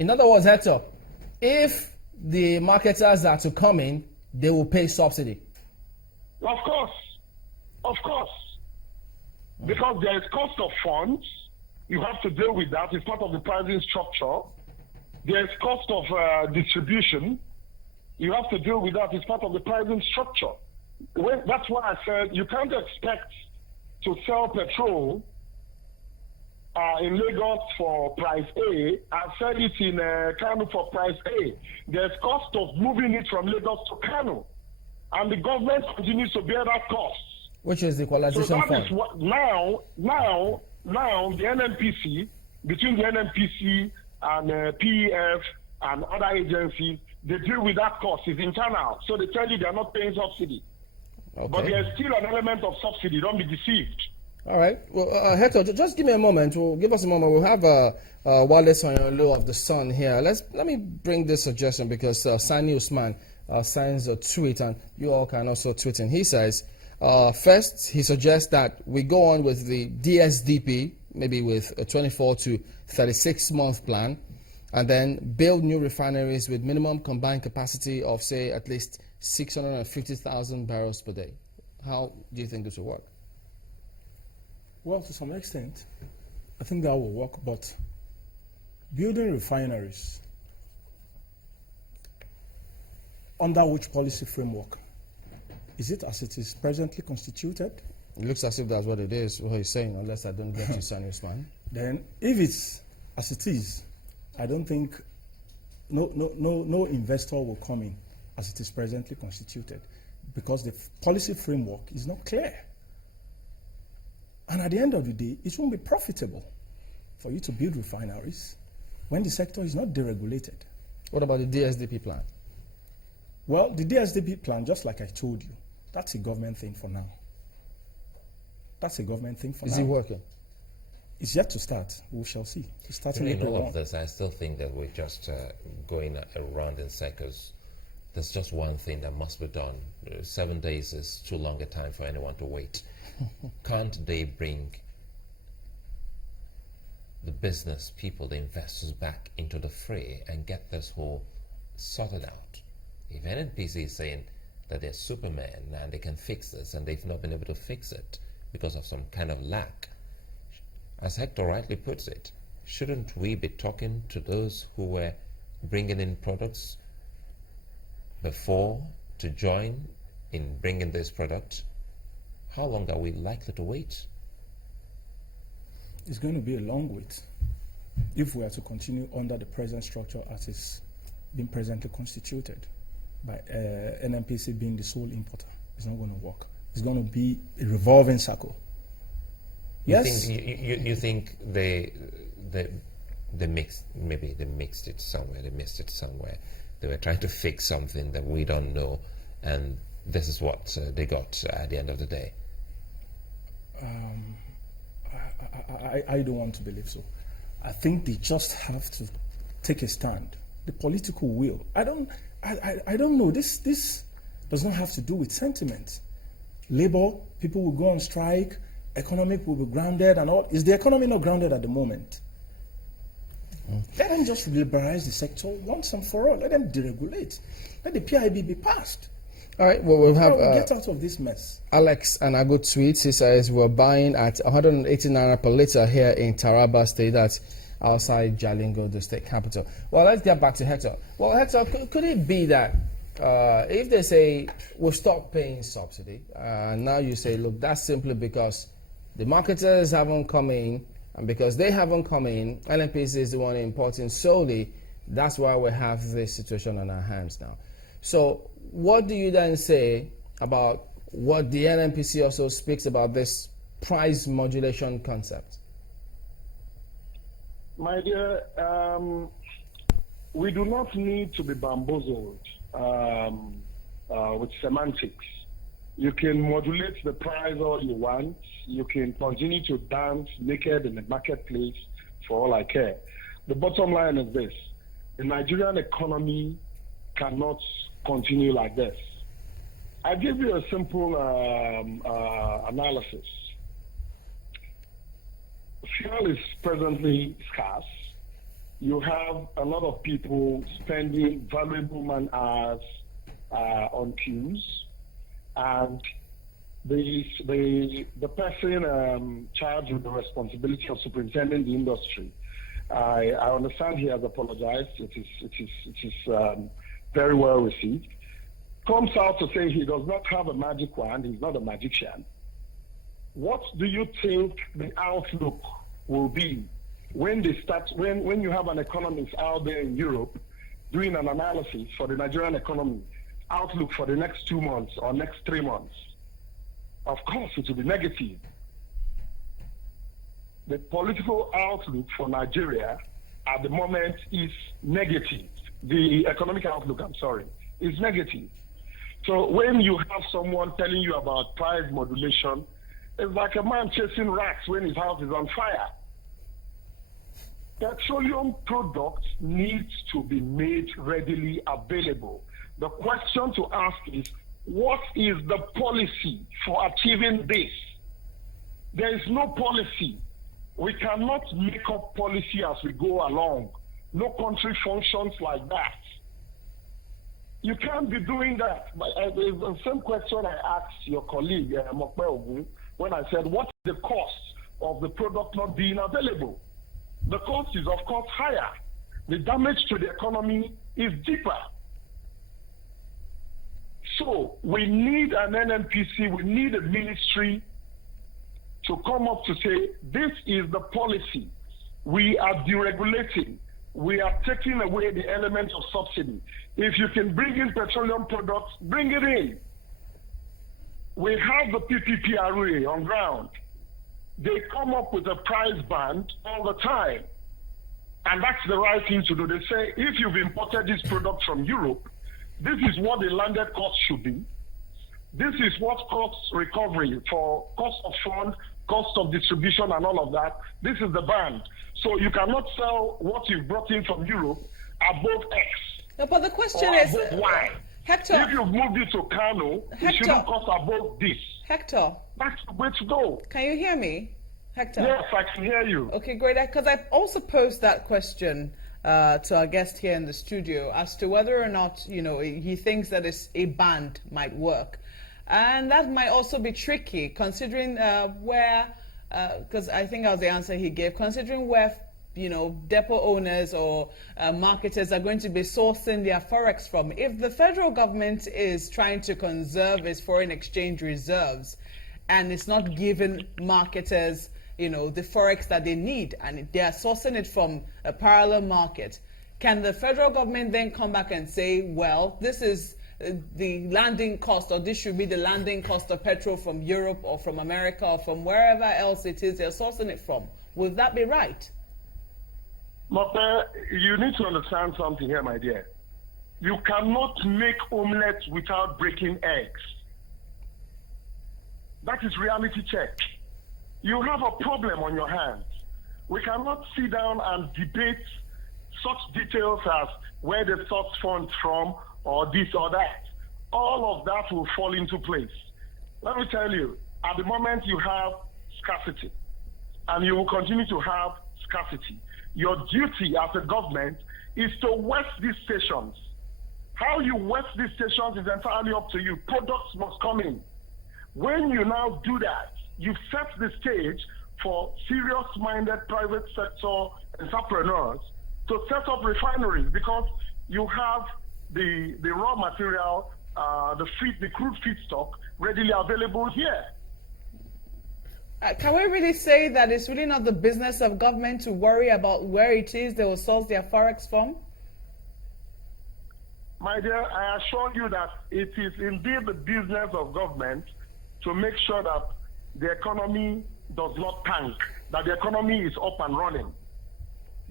In other words, Hector, if the marketers are to come in, they will pay subsidy. Of course. Of course. Because there is cost of funds. You have to deal with that. It's part of the pricing structure. There is cost of distribution. You have to deal with that. It's part of the pricing structure. That's why I said you can't expect to sell petrol in Lagos for price A and sell it in Kano for price A. There's cost of moving it from Lagos to Kano. And the government continues to bear that cost. Which is the equalization fund. Is what, now, the NNPC, between the NNPC and PEF and other agencies, they deal with that cost. It's internal. So they tell you they're not paying subsidy. Okay. But there's still an element of subsidy. Don't be deceived. All right. Well, Hector, just give me a moment. Give us a moment. We'll have Adewale Sanyaolu of The Sun here. Let me bring this suggestion because Sani Usman signs a tweet, and you all can also tweet in. He says, first, he suggests that we go on with the DSDP, maybe with a 24 to 36-month plan, and then build new refineries with minimum combined capacity of, say, at least 650,000 barrels per day. How do you think this will work? Well, to some extent, I think that will work, but building refineries under which policy framework? Is it as it is presently constituted? It looks as if that's what it is, what he's saying, unless I don't get you, Sani Usman. Then, if it's as it is, I don't think no investor will come in as it is presently constituted because the policy framework is not clear. And at the end of the day, it won't be profitable for you to build refineries when the sector is not deregulated. What about the DSDP plan? Well, the DSDP plan, just like I told you, that's a government thing for now. That's a government thing for now. Is it working? It's yet to start. We shall see. It's starting in all of this, I still think that we're just going around in circles. There's just one thing that must be done. 7 days is too long a time for anyone to wait. Can't they bring the business people, the investors back into the fray and get this whole sorted out? If NNPC is saying that they're Superman and they can fix this and they've not been able to fix it because of some kind of lack, as Hector rightly puts it, shouldn't we be talking to those who were bringing in products before to join in bringing this product? How long are we likely to wait? It's going to be a long wait if we are to continue under the present structure as is being presently constituted by NNPC being the sole importer. It's not going to work. It's going to be a revolving circle. Yes. You think they mixed, maybe they mixed it somewhere, they missed it somewhere. They were trying to fix something that we don't know, and this is what they got at the end of the day. I don't want to believe so. I think they just have to take a stand. The political will. I don't know. This does not have to do with sentiment. Labor, people will go on strike, economic will be grounded and all. Is the economy not grounded at the moment? Let them just liberalize the sector once and for all. Let them deregulate. Let the PIB be passed. All right, well, we'll have... get out of this mess. Alex Anago tweets. He says, we're buying at 180 naira per litre here in Taraba State. That's outside Jalingo, the state capital. Well, let's get back to Hector. Well, Hector, could it be that if they say, we'll stop paying subsidy, now you say, look, that's simply because the marketers haven't come in, and because they haven't come in, NNPC is the one importing solely. That's why we have this situation on our hands now. So what do you then say about what the NNPC also speaks about, this price modulation concept? My dear, we do not need to be bamboozled with semantics. You can modulate the price all you want. You can continue to dance naked in the marketplace for all I care. The bottom line is this: the Nigerian economy cannot continue like this. I give you a simple analysis. Fuel is presently scarce. you have a lot of people spending valuable man hours on queues, and the person charged with the responsibility of superintending the industry, I understand he has apologized. It is very well received. Comes out to say he does not have a magic wand. He's not a magician. What do you think the outlook will be when they start? When you have an economist out there in Europe doing an analysis for the Nigerian economy outlook for the next 2 months or next 3 months? Of course, it will be negative. The political outlook for Nigeria at the moment is negative. The economic outlook, is negative. So when you have someone telling you about price modulation, it's like a man chasing rats when his house is on fire. Petroleum products need to be made readily available. The question to ask is, what is the policy for achieving this? There is no policy. We cannot make up policy as we go along. No country functions like that. You can't be doing that. The same question I asked your colleague, Mokpe Ogun, when I said, what is the cost of the product not being available? The cost is, of course, higher. The damage to the economy is deeper. So we need an NNPC, we need a ministry to come up to say, this is the policy. We are deregulating. We are taking away the element of subsidy. If you can bring in petroleum products, bring it in. We have the PPPRA on ground. They come up with a price band all the time. And that's the right thing to do. They say, if you've imported this product from Europe, this is what the landed cost should be. This is what costs recovery for cost of fund, cost of distribution, and all of that. This is the band. So you cannot sell what you've brought in from Europe above X. No, but the question or is, above Y. Hector, if you've moved it to Kano, it shouldn't cost above this. Hector, that's the way to go. Can you hear me, Hector? Yes, I can hear you. Okay, great. Because I also posed that question to our guest here in the studio as to whether or not, he thinks that a ban might work. And that might also be tricky, considering where, because I think that was the answer he gave, considering where, depot owners or marketers are going to be sourcing their forex from. If the federal government is trying to conserve its foreign exchange reserves and it's not giving marketers, the forex that they need, and they are sourcing it from a parallel market, can the federal government then come back and say, well, this is the landing cost, or this should be the landing cost of petrol from Europe or from America or from wherever else it is they're sourcing it from? Would that be right? Mope, you need to understand something here, my dear. You cannot make omelets without breaking eggs. That is reality check. You have a problem on your hands. We cannot sit down and debate such details as where the source funds from or this or that. All of that will fall into place. Let me tell you, at the moment you have scarcity, and you will continue to have scarcity. Your duty as a government is to wet these stations. How you wet these stations is entirely up to you. Products must come in. When you now do that, you set the stage for serious-minded private sector entrepreneurs to set up refineries, because you have the raw material, the crude feedstock readily available here. Can we really say that it's really not the business of government to worry about where it is they will source their forex from? My dear, I assure you that it is indeed the business of government to make sure that the economy does not tank, that the economy is up and running.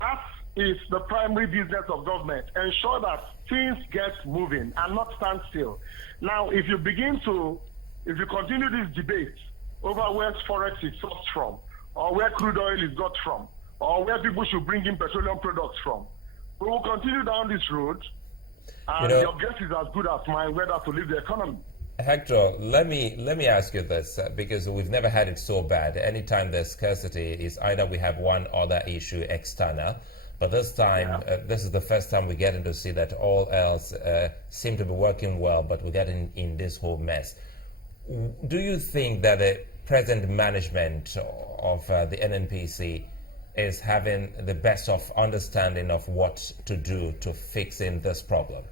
That is the primary business of government. Ensure that things get moving and not stand still. Now, if you continue this debate over where forex is sourced from, or where crude oil is got from, or where people should bring in petroleum products from, we will continue down this road, and your guess is as good as mine whether to leave the economy. Hector, let me ask you this, because we've never had it so bad. Anytime there's scarcity, is either we have one other issue external, But this time, this is the first time we're getting to see that all else seem to be working well, but we're getting in this whole mess. Do you think that the present management of the NNPC is having the best of understanding of what to do to fixing this problem?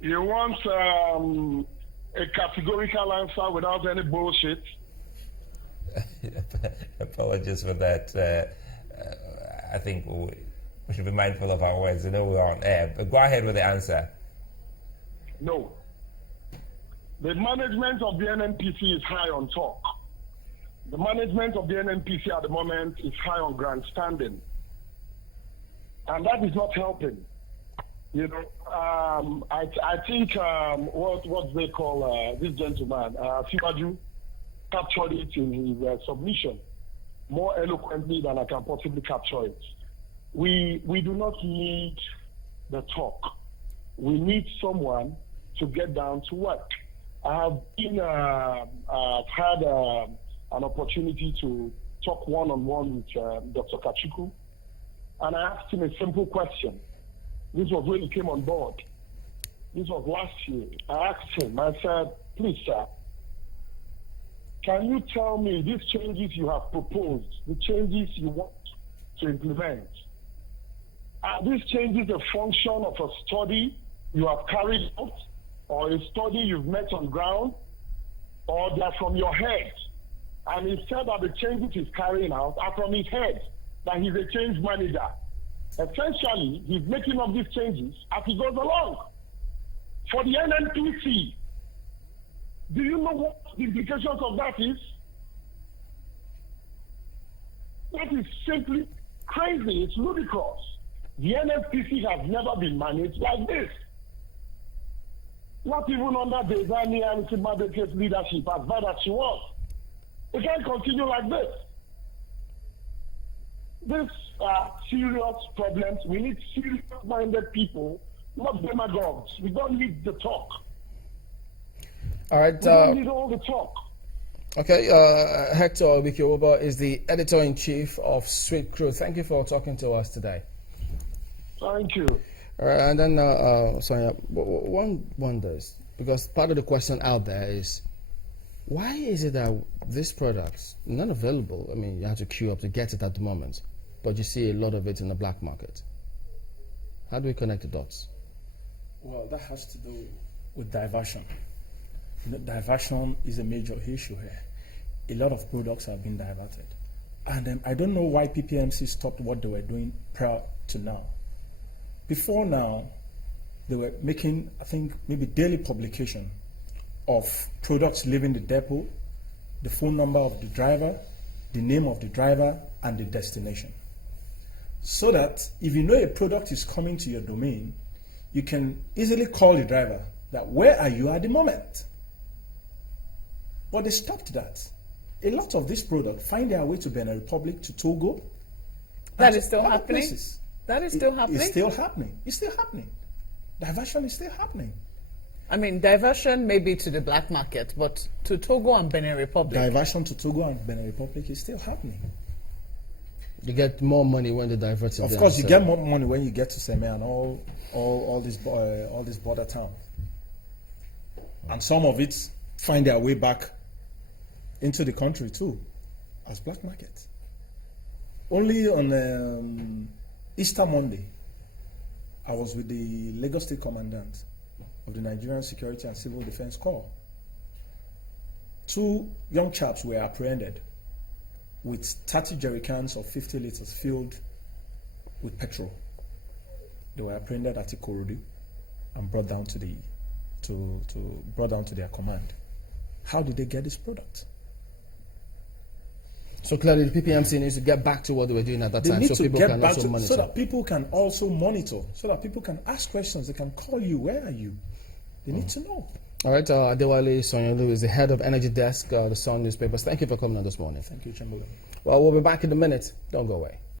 You want a categorical answer without any bullshit? Apologies for that. I think we should be mindful of our words. You know we're on air. But go ahead with the answer. No. The management of the NNPC is high on talk. The management of the NNPC at the moment is high on grandstanding. And that is not helping. You know, I think what they call this gentleman, Sibaju, captured it in his submission more eloquently than I can possibly capture it. We do not need the talk. We need someone to get down to work. I've had an opportunity to talk one-on-one with Dr. Kachuku, and I asked him a simple question. This was when he came on board. This was last year. I asked him, I said, please, sir, can you tell me these changes you have proposed, the changes you want to implement, are these changes a function of a study you have carried out, or a study you've met on ground, or they're from your head? And he said that the changes he's carrying out are from his head, that he's a change manager. Essentially, he's making up these changes as he goes along. For the NNPC, do you know what the implications of that is? That is simply crazy. It's ludicrous. The NNPC has never been managed like this. Not even under the Zania and Simadeke's leadership, as bad as she was. It can't continue like this. These are serious problems. We need serious-minded people, not demagogues. We don't need the talk. All right. We don't need all the talk. Okay. Hector Wikioba is the editor-in-chief of Sweet Crew. Thank you for talking to us today. Thank you. All right. And then, Sonia, one wonders, because part of the question out there is, why is it that this product's not available? I mean, you have to queue up to get it at the moment, but you see a lot of it in the black market. How do we connect the dots? Well, that has to do with diversion. You know, diversion is a major issue here. A lot of products have been diverted. And I don't know why PPMC stopped what they were doing prior to now. Before now, they were making, I think, maybe daily publication of products leaving the depot, the phone number of the driver, the name of the driver, and the destination. So that if you know a product is coming to your domain, you can easily call the driver that, where are you at the moment? But they stopped that. A lot of these products find their way to Benin Republic, to Togo. That is still happening? Places. That is still happening? It's still happening. It's still happening. Diversion is still happening. I mean, diversion may be to the black market, but to Togo and Benin Republic. Diversion to Togo and Benin Republic is still happening. You get more money when they divert it. Of course, you get more money when you get to Seme and all these border towns. And some of it find their way back into the country too, as black market. Only on Easter Monday, I was with the Lagos State Commandant of the Nigerian Security and Civil Defense Corps. 2 young chaps were apprehended with 30 jerrycans of 50 liters filled with petrol. They were apprehended at Ikorodu and brought down to their command. How did they get this product? So clearly, the PPMC needs to get back to what they were doing at that They time, need so to people get can back also to, monitor. so that people can also monitor, so that people can ask questions. They can call you. Where are you? They need to know. All right, Adewale Sanyaolu is the head of Energy Desk, the Sun newspapers. Thank you for coming on this morning. Thank you, Chamberlain. Well, we'll be back in a minute. Don't go away.